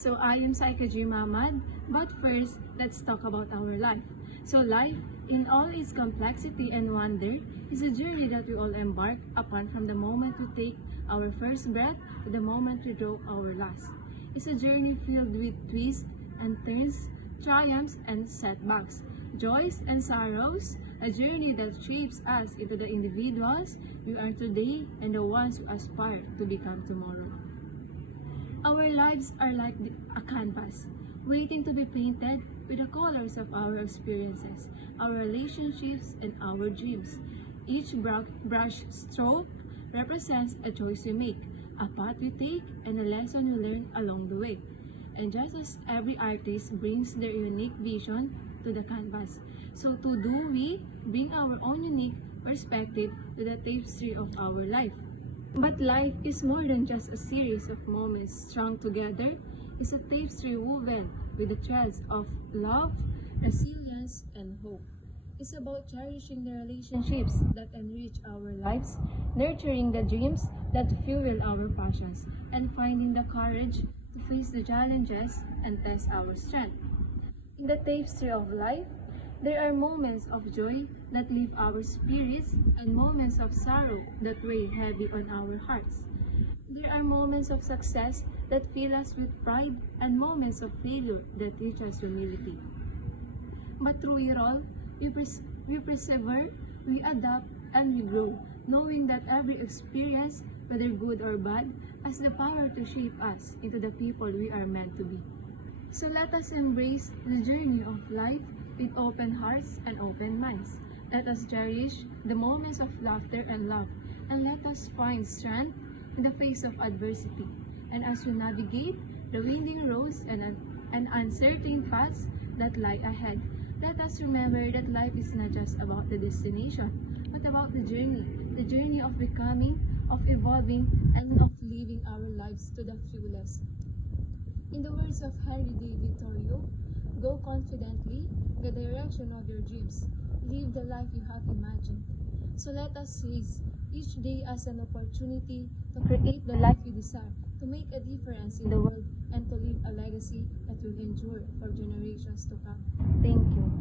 So I am Saikaji Mamad, but first, let's talk about our life. So life, in all its complexity and wonder, is a journey that we all embark upon from the moment we take our first breath to the moment we draw our last. It's a journey filled with twists and turns, triumphs and setbacks, joys and sorrows, a journey that shapes us into the individuals we are today and the ones who aspire to become tomorrow. Our lives are like a canvas, waiting to be painted with the colors of our experiences, our relationships, and our dreams. Each brush stroke represents a choice we make, a path we take, and a lesson we learn along the way. And just as every artist brings their unique vision to the canvas, so too do we bring our own unique perspective to the tapestry of our life. But life is more than just a series of moments strung together. It's a tapestry woven with the threads of love, resilience, and hope. It's about cherishing the relationships that enrich our lives, nurturing the dreams that fuel our passions, and finding the courage to face the challenges and test our strength. In the tapestry of life, there are moments of joy that lift our spirits and moments of sorrow that weigh heavy on our hearts. There are moments of success that fill us with pride and moments of failure that teach us humility. But through it all, we persevere, we adapt, and we grow, knowing that every experience, whether good or bad, has the power to shape us into the people we are meant to be. So let us embrace the journey of life with open hearts and open minds. Let us cherish the moments of laughter and love, and let us find strength in the face of adversity. And as we navigate the winding roads and uncertain paths that lie ahead, let us remember that life is not just about the destination, but about the journey of becoming, of evolving, and of living our lives to the fullest. In the words of Henry David Thoreau, go confidently in the direction of your dreams. Live the life you have imagined. So let us seize each day as an opportunity to create the life you desire, to make a difference in the world, and to leave a legacy that will endure for generations to come. Thank you.